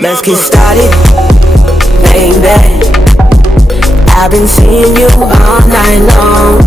Let's get started, baby. I've been seeing you all night long,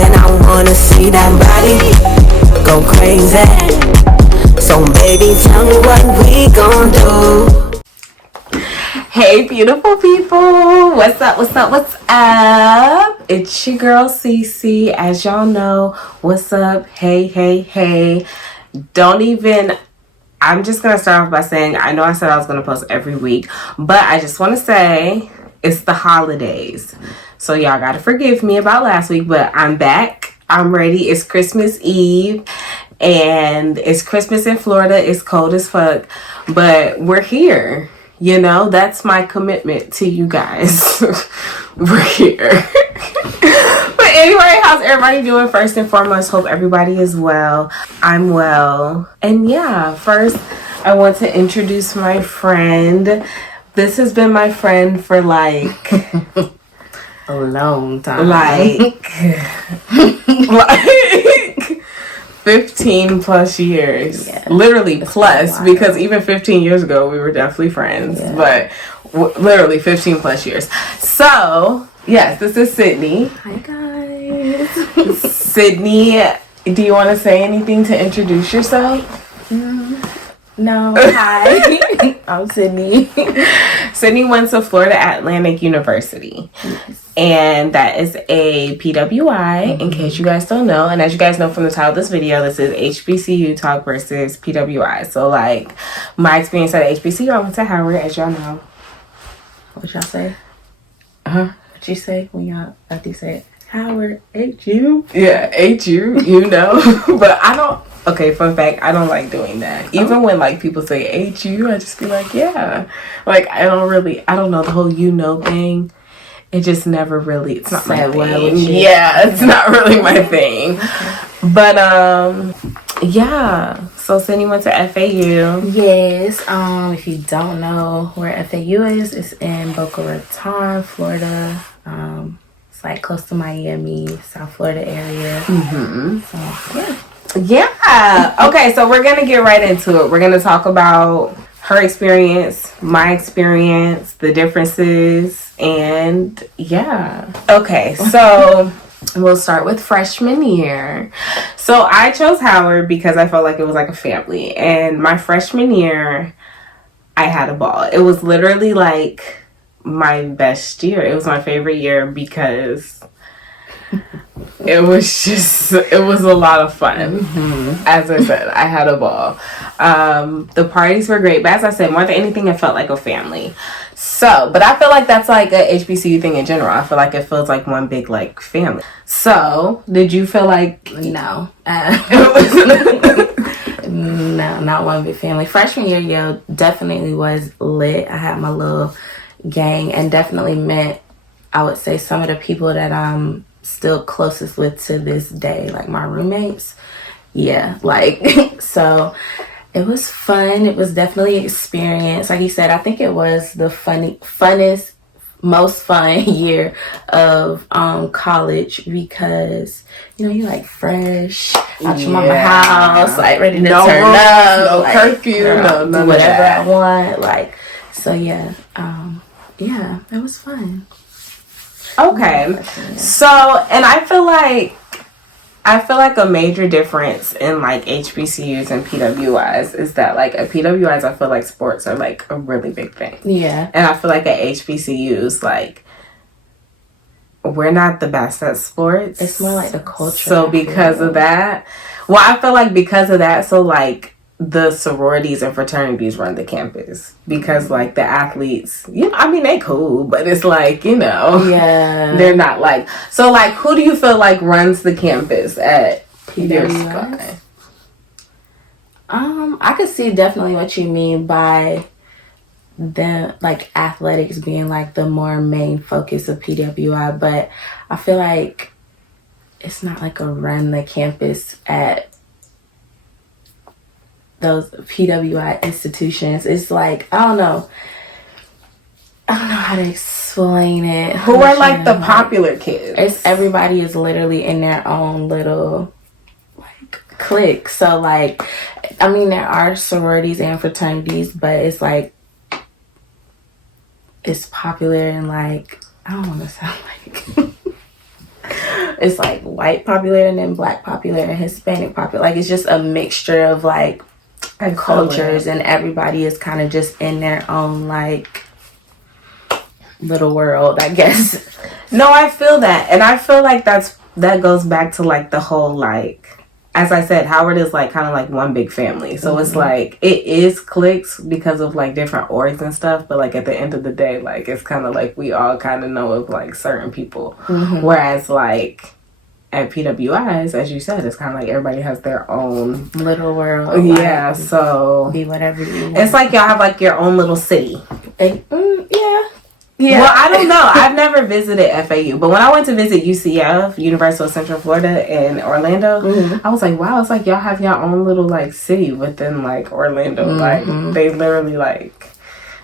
and I wanna see that body go crazy. So baby, tell me what we gon' do. Hey beautiful people, what's up, what's up, what's up? It's your girl Cece. As y'all know, what's up? Hey. I'm just gonna start off by saying, I know I said I was gonna post every week, but I just want to say it's the holidays, so y'all gotta forgive me about last week, but I'm back, I'm ready. It's Christmas Eve and it's Christmas in Florida. It's cold as fuck, but we're here. You know, that's my commitment to you guys. We're here. But anyway, how's everybody doing? First and foremost, hope everybody is well. I'm well. And yeah, first I want to introduce my friend. This has been my friend for like a long time. Like 15 plus years. Yeah, literally plus, because even 15 years ago we were definitely friends, but literally 15 plus years. So yes, this is Sydney. Hi guys. Sydney, do you want to say anything to introduce yourself? No. Hi. I'm Sydney. Sydney went to Florida Atlantic University. Yes. And that is a PWI, in case you guys don't know. And as you guys know from the title of this video, this is HBCU talk versus PWI. So, like, my experience at HBCU, I went to Howard, as y'all know. What y'all say? What you say when y'all, after you say it? Howard, HU? Yeah, HU, you know. But I don't, okay, fun fact, I don't like doing that. Even when, like, people say HU, I just be like, yeah. Like, I don't know the whole you know thing. It just never really, it's not my thing. Yeah, it's not really my thing. But, yeah. So, Sydney went to FAU. Yes. If you don't know where FAU is, it's in Boca Raton, Florida. It's like close to Miami, South Florida area. So, yeah. Okay, so we're going to get right into it. We're going to talk about her experience, my experience, the differences, and yeah. Okay, so we'll start with freshman year. So I chose Howard because I felt like it was like a family. And my freshman year, I had a ball. It was literally like my best year. It was my favorite year because it was a lot of fun. As I said, I had a ball. The parties were great, but as I said, more than anything, it felt like a family. So, but I feel like that's like a HBCU thing in general. I feel like it feels like one big like family. So, did you feel like no, not one big family. Freshman year, definitely was lit. I had my little gang, and definitely met, I would say, some of the people that I'm still closest with to this day, like my roommates. Yeah, like so it was fun. It was definitely an experience. Like you said, I think it was the funnest, most fun year of college because, you know, you're like fresh out your mama house, like ready to turn up, no like, curfew, no do whatever I want. Like, so yeah, it was fun. Okay, so, and I feel like a major difference in like HBCUs and PWIs is that like at PWIs, I feel like sports are like a really big thing. Yeah. And I feel like at HBCUs, like, we're not the best at sports. It's more like the culture. So because of that, I feel like because of that, so like the sororities and fraternities run the campus because like the athletes, you know, I mean, they cool, but it's like, you know, they're not like, so like, who do you feel like runs the campus at PWIs? I could see definitely what you mean by the like athletics being like the more main focus of PWI, but I feel like it's not like a run the campus at those PWI institutions. It's like, I don't know how to explain it. Who are like the popular kids? It's everybody is literally in their own little like clique. So like, I mean, there are sororities and fraternities, but it's like it's popular in like, I don't want to sound like it's like white popular and then black popular and Hispanic popular. Like it's just a mixture of like cultures, and everybody is kind of just in their own like little world, I guess. No, I feel that, and I feel like that goes back to like the whole like, as I said, Howard is like kind of like one big family. So it's like it is cliques because of like different orgs and stuff, but like at the end of the day, like it's kind of like we all kind of know of like certain people. Whereas like at PWIs, as you said, it's kind of like everybody has their own little world. Yeah, like, so be whatever you want. It's like y'all have like your own little city. Yeah. Yeah. Well, I don't know. I've never visited FAU, but when I went to visit UCF, University of Central Florida in Orlando, I was like, wow, it's like y'all have your own little like city within like Orlando. Like they literally like,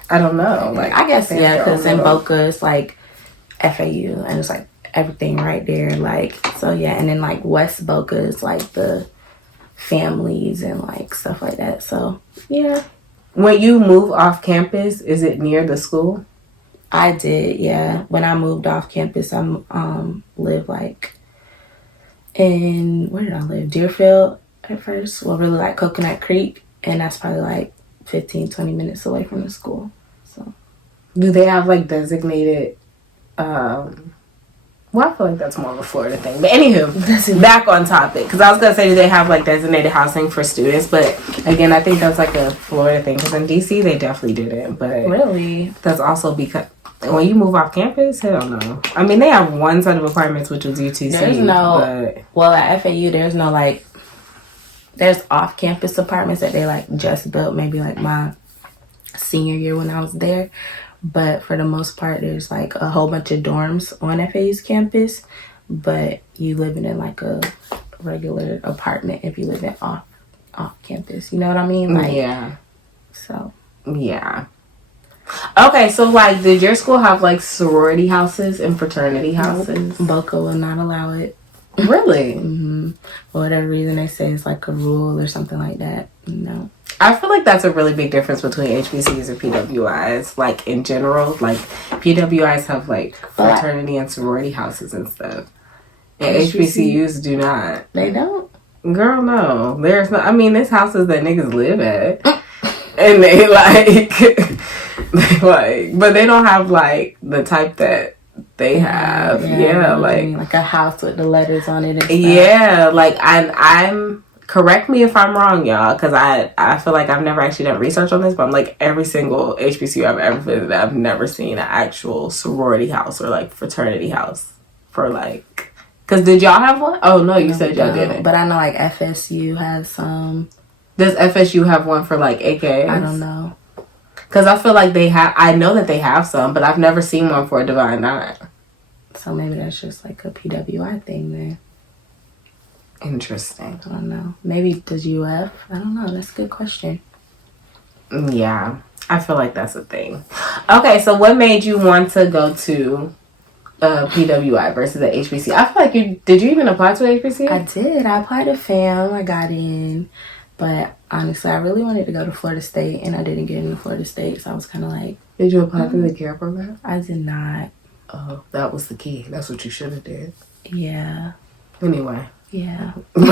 I don't know. Like I guess because in Boca it's like FAU and it's like everything right there. Like so and then like West Boca is like the families and like stuff like that. So yeah. When you move off campus, is it near the school? I did, yeah. When I moved off campus, I lived like in, where did I live? Deerfield at first. Well, really like Coconut Creek. And that's probably like 15, 20 minutes away from the school. So, do they have like designated, well, I feel like that's more of a Florida thing. But anywho, back on topic. Because I was going to say, do they have like designated housing for students? But again, I think that's like a Florida thing. Because in DC, they definitely didn't. But really? That's also because when you move off campus, hell no. I mean, they have one set of apartments, which was UTC. There's well, at FAU, there's no like, there's off-campus apartments that they like just built maybe like my senior year when I was there. But for the most part, there's like a whole bunch of dorms on FAU's campus, but you living in like a regular apartment if you live in off campus. You know what I mean? Like, yeah. So. Yeah. Okay, so like, did your school have like sorority houses and fraternity houses? Boca will not allow it. Really? For whatever reason, they say it's like a rule or something like that. No. I feel like that's a really big difference between HBCUs and PWIs. Like, in general, like, PWIs have, like, fraternity and sorority houses and stuff. And HBCUs do not. They don't? Girl, no. There's no... I mean, there's houses that niggas live at. And they, but they don't have, like, the type that they have. Yeah, like a house with the letters on it and stuff. Yeah, like, I'm... Correct me if I'm wrong, y'all, because I feel like I've never actually done research on this, but I'm like, every single HBCU I've ever visited, I've never seen an actual sorority house or like fraternity house for like, because did y'all have one? Oh no, you said y'all didn't. But I know like FSU has some. Does FSU have one for like AKs? I don't know. Because I feel like they have, I know that they have some, but I've never seen one for a Divine Nine. So maybe that's just like a PWI thing then. Interesting. I don't know. Maybe does UF? I don't know. That's a good question. Yeah, I feel like that's a thing. Okay, so what made you want to go to PWI versus the HBC? I feel like did you even apply to HBC? I did. I applied to FAM. I got in. But honestly, I really wanted to go to Florida State, and I didn't get into Florida State, so I was kind of like... Did you apply through the CARE program? I did not. Oh, that was the key. That's what you should have did. Yeah. Anyway. Yeah. So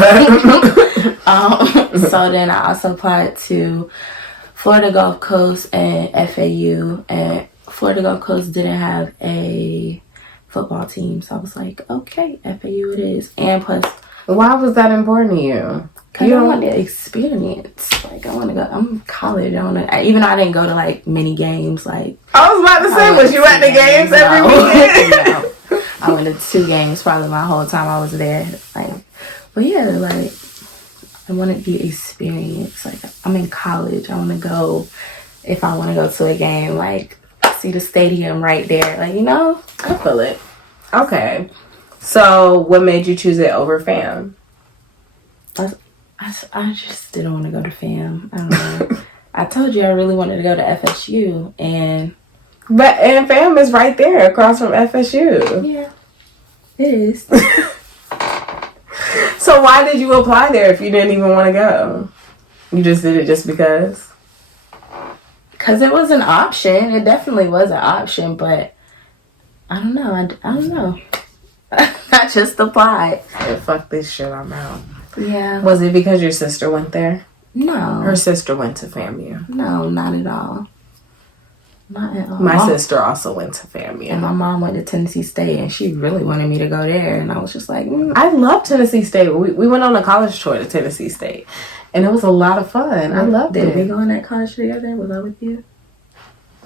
then I also applied to Florida Gulf Coast and FAU, and Florida Gulf Coast didn't have a football team, so I was like, okay, FAU it is. And plus, why was that important to you? Because I want the experience. Like, I want to go. I'm in college. Even though I didn't go to like many games. Like, I was about to say, was you at the games every weekend? No. I went to 2 games probably my whole time I was there. Like, but yeah, like, I wanted the experience. Like, I'm in college. I want to go, if I want to go to a game, like, see the stadium right there. Like, you know? I feel it. Okay. So, what made you choose it over FAM? I just didn't want to go to FAM. I don't know. I told you I really wanted to go to FSU, and FAM is right there across from FSU. Yeah, it is. So why did you apply there if you didn't even want to go? You just did it just because? Because it was an option. It definitely was an option, but I don't know. I don't know. I just applied. Said, fuck this shit, I'm out. Yeah. Was it because your sister went there? No. Her sister went to FAMU. No, not at all. Not at all. My sister also went to FAMU. And my mom went to Tennessee State, and she really wanted me to go there. And I was just like, I love Tennessee State. We went on a college tour to Tennessee State, and it was a lot of fun. I loved it. Did we go on that college together? Was I with you?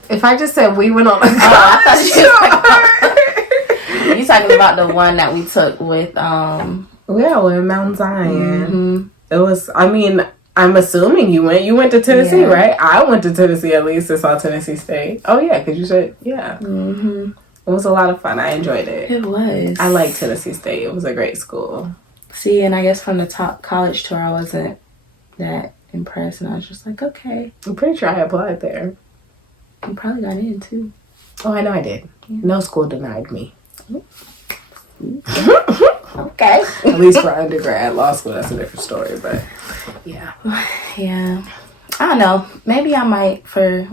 If I just said we went on a college tour. You talking about the one that we took with Yeah, with Mount Zion. Mm-hmm. It was, I mean, I'm assuming you went to Tennessee, right? I went to Tennessee at least and saw Tennessee State. Oh yeah, because you said, yeah. Mm-hmm. It was a lot of fun. I enjoyed it. It was. I liked Tennessee State. It was a great school. See, and I guess from the top college tour, I wasn't that impressed, and I was just like, okay. I'm pretty sure I applied there. You probably got in too. Oh, I know I did. Yeah. No school denied me. Okay. At least for undergrad. Law school, that's a different story, but yeah. Yeah. I don't know. Maybe I might if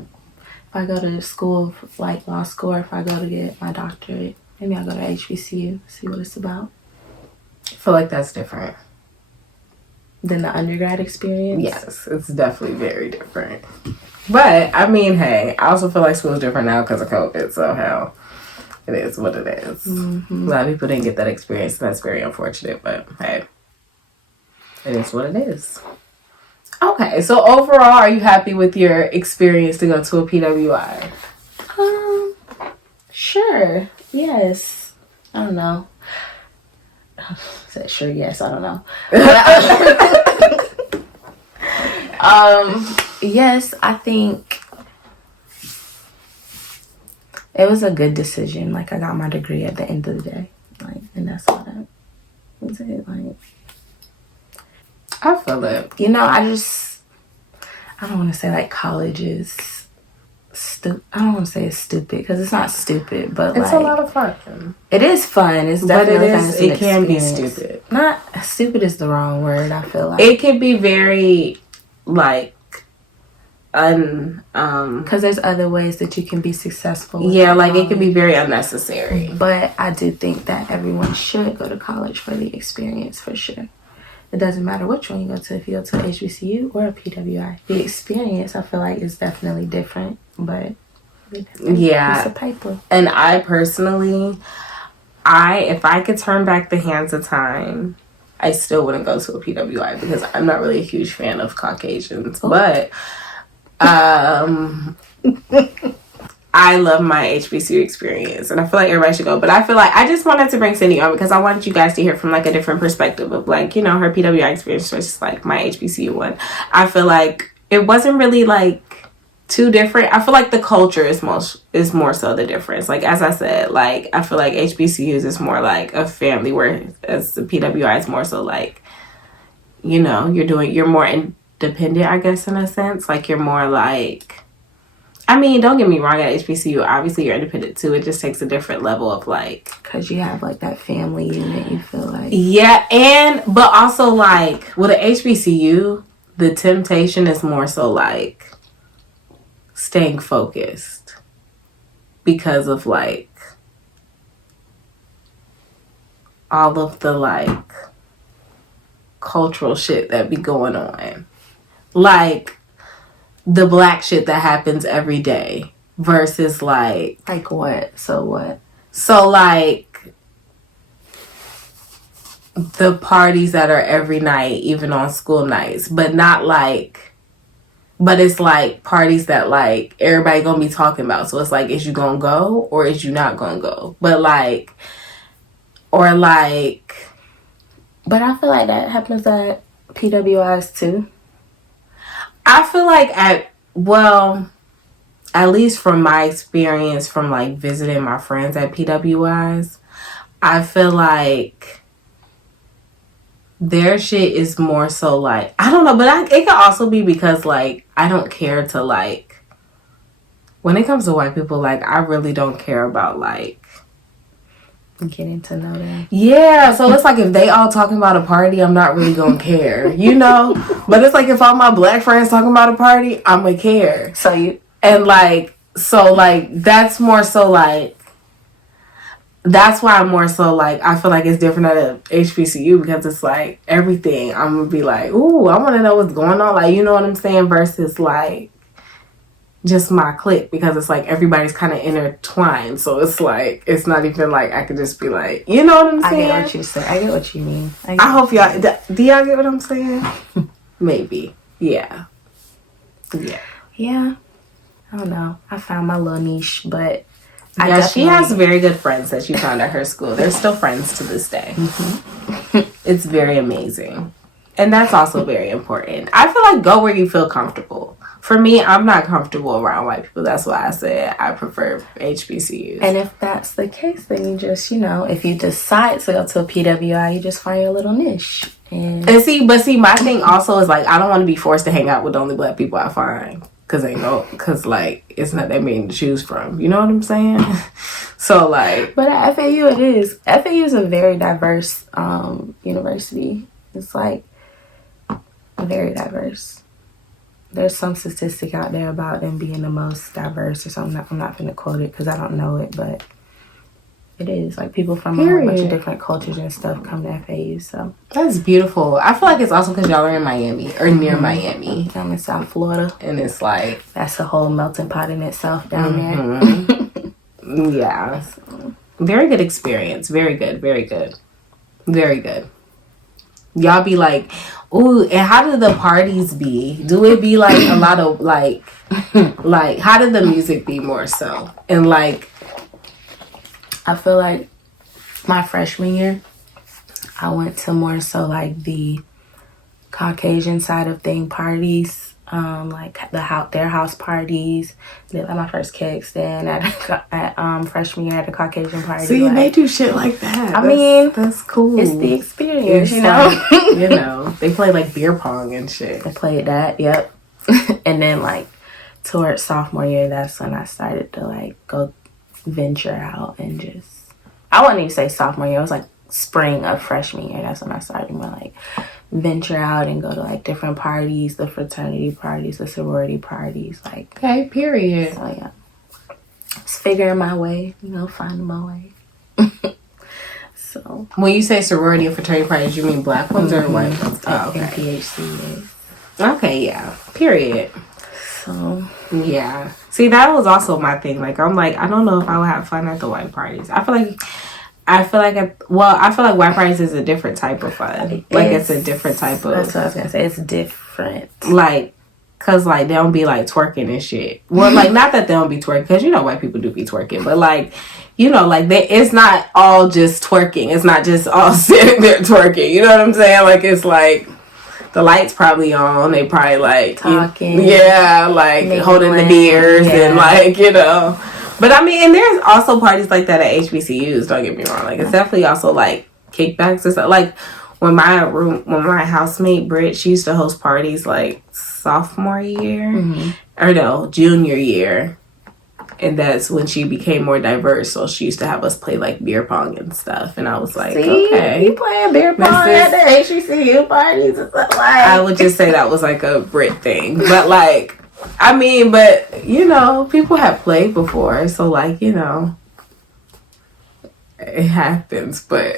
I go to school, like law school, or if I go to get my doctorate, maybe I'll go to HBCU, see what it's about. I feel like that's different. Than the undergrad experience? Yes, it's definitely very different. But, I mean, hey, I also feel like school's different now because of COVID, so hell, it is what it is. Mm-hmm. A lot of people didn't get that experience, and that's very unfortunate, but hey, it is what it is. Okay, so overall, are you happy with your experience to go to a PWI? Sure. Yes. I don't know. Said sure, yes, I don't know. Yes, I think it was a good decision. Like, I got my degree at the end of the day. Like, and that's all that was it. Like, I feel it. you know, I don't want to say like college is I don't want to say it's stupid because it's not stupid, but It's like, a lot of fun. it is fun. It's But definitely it can be stupid. Not stupid is the wrong word. I feel like It can be very, like, because there's other ways that you can be successful with yeah, like it can be very unnecessary. But I do think that everyone should go to college for the experience, for sure. It doesn't matter which one you go to, if you go to a HBCU or a PWI. The experience, I feel like, is definitely different, but Yeah. it's a paper. And I personally, if I could turn back the hands of time, I still wouldn't go to a PWI because I'm not really a huge fan of Caucasians. Oh. But I love my HBCU experience, and I feel like everybody should go. But I feel like I just wanted to bring Cindy on because I wanted you guys to hear from like a different perspective of like, you know, her PWI experience versus like my HBCU one. I feel like it wasn't really like too different. I feel like the culture is more so the difference. Like, as I said, like I feel like HBCUs is more like a family, whereas the PWI is more so like, you know, you're more independent, I guess, in a sense. Like, you're more like, I mean, don't get me wrong, at HBCU, obviously you're independent too. It just takes a different level of like, Because you have like that family unit, you feel like. yeah, but also like with an HBCU, the temptation is more so like staying focused because of like all of the like cultural shit that be going on, like the black shit that happens every day versus like what? So what? so like the parties that are every night, even on school nights, but not like, but it's like parties that like everybody gonna be talking about. So it's like, is you gonna go or is you not gonna go? But like, or like, But I feel like that happens at PWIs too. I feel like at least from my experience from like visiting my friends at PWIs, I feel like their shit is more so like, I don't know, but it could also be because like I don't care to like, when it comes to white people, like I really don't care about like Getting to know them. Yeah, so it's like if they all talking about a party, I'm not really gonna care, you know? But it's like if all my black friends talking about a party, I'm gonna care. So you And like, so like, that's more so like, that's why I'm more so like, I feel like it's different at a HBCU because it's like everything. I'm gonna be like, ooh, I want to know what's going on. Like, you know what I'm saying? Versus like just my clique, because it's like everybody's kind of intertwined. So it's like, it's not even like I could just be like, you know what I'm saying? I get what you say. I get what you mean. I hope y'all, do y'all get what I'm saying? Maybe. Yeah. Yeah. Yeah. I don't know. I found my little niche, but yeah, she has very good friends that she found at her school. They're still friends to this day. It's very amazing. And that's also very important. I feel like go where you feel comfortable. For me, I'm not comfortable around white people. That's why I said I prefer HBCUs. And if that's the case, then you just, you know, if you decide to go to a PWI, you just find your little niche. And see, my thing also is like, I don't want to be forced to hang out with the only black people I find. Cause like, it's not that many to choose from. You know what I'm saying? So like. But at FAU it is. FAU is a very diverse university. It's like very diverse. There's some statistic out there about them being the most diverse or something. I'm not going to quote it because I don't know it, but it is. Like, people from a whole bunch of different cultures and stuff come to FAU, so. That's beautiful. I feel like it's also because y'all are in Miami, or near Miami. I'm in South Florida. And it's like. That's a whole melting pot in itself down there. Yeah. Very good experience. Very good. Very good. Very good. Y'all be like, ooh, and how do the parties be? Do it be like a lot of like how did the music be more so? And like, I feel like my freshman year, I went to more so like the Caucasian side of thing parties, like their house parties. Did like my first cake stand at freshman year at a Caucasian party. See, like, they do shit like that. I mean, that's cool. It's the experience, you know. Like, you know, they play like beer pong and shit. They played that, yep. And then like towards sophomore year, that's when I started to like go venture out and just. I wouldn't even say sophomore year. It was like spring of freshman year. That's when I started to like venture out and go to like different parties, the fraternity parties, the sorority parties, like. Okay, period. So yeah, just figuring my way, you know, finding my way. So when you say sorority and fraternity parties, you mean black ones or white ones? Oh, okay. PHC. Okay, yeah. Period. So yeah. See, that was also my thing. Like, I'm like, I don't know if I would have fun at the white parties. I feel like white parties is a different type of fun. Like, it's a different type of. That's what I was gonna say. It's different. Like, cause like they don't be like twerking and shit. Well, like, not that they don't be twerking, cause you know white people do be twerking, but like, you know, like it's not all just twerking. It's not just all sitting there twerking. You know what I'm saying? Like, it's like. The lights probably on. They probably like talking. Like holding the beers and like, you know. But I mean, and there's also parties like that at HBCUs. Don't get me wrong. Like, it's definitely also like kickbacks and stuff. Like when my housemate Britt, she used to host parties like sophomore year or no, junior year. And that's when she became more diverse. So she used to have us play like beer pong and stuff. And I was like, okay. You playing beer pong at the HBCU parties and stuff like I would just say that was like a Brit thing. But like, I mean, but you know, people have played before. So like, you know, it happens. But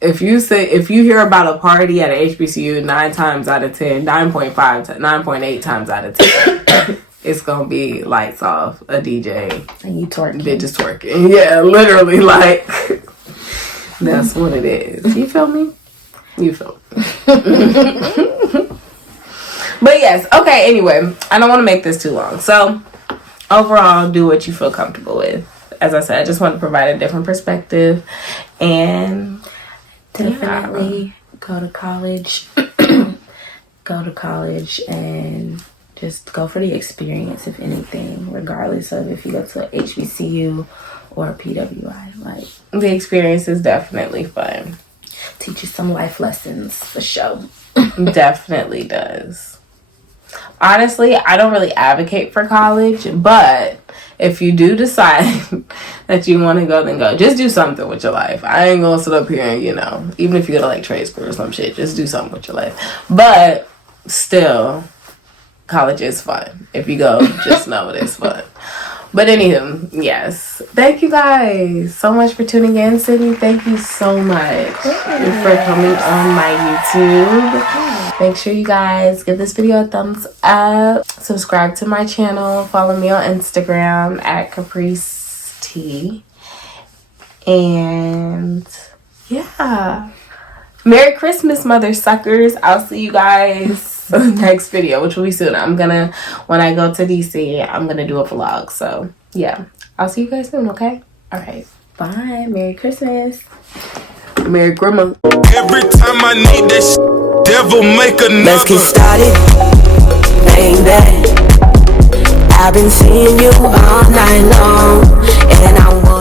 if you hear about a party at a HBCU 9 times out of 10, 9.8 times out of 10. It's gonna be lights off, a DJ, and you twerking. Bitches twerking. Yeah, literally, like, that's what it is. You feel me? You feel me? But yes, okay, anyway, I don't want to make this too long. So, overall, do what you feel comfortable with. As I said, I just want to provide a different perspective. And definitely go to college. Go to college and just go for the experience, if anything, regardless of if you go to a HBCU or a PWI. Like, the experience is definitely fun. Teach you some life lessons, for sure. Definitely does. Honestly, I don't really advocate for college, but if you do decide that you want to go, then go. Just do something with your life. I ain't gonna sit up here and, you know, even if you go to like trade school or some shit, just do something with your life. But still, college is fun. If you go, just know it is fun. But anywho, yes. Thank you guys so much for tuning in. Sydney, thank you so much for coming on my YouTube. Make sure you guys give this video a thumbs up. Subscribe to my channel. Follow me on Instagram at Caprice T. And yeah. Merry Christmas, mother suckers. I'll see you guys next video, which will be soon. When I go to DC, I'm gonna do a vlog. So yeah, I'll see you guys soon. Okay, all right, bye. Merry Christmas. Merry Grandma. Every time I need this devil make another. Let's get started, baby. I've been seeing you all night long, and I want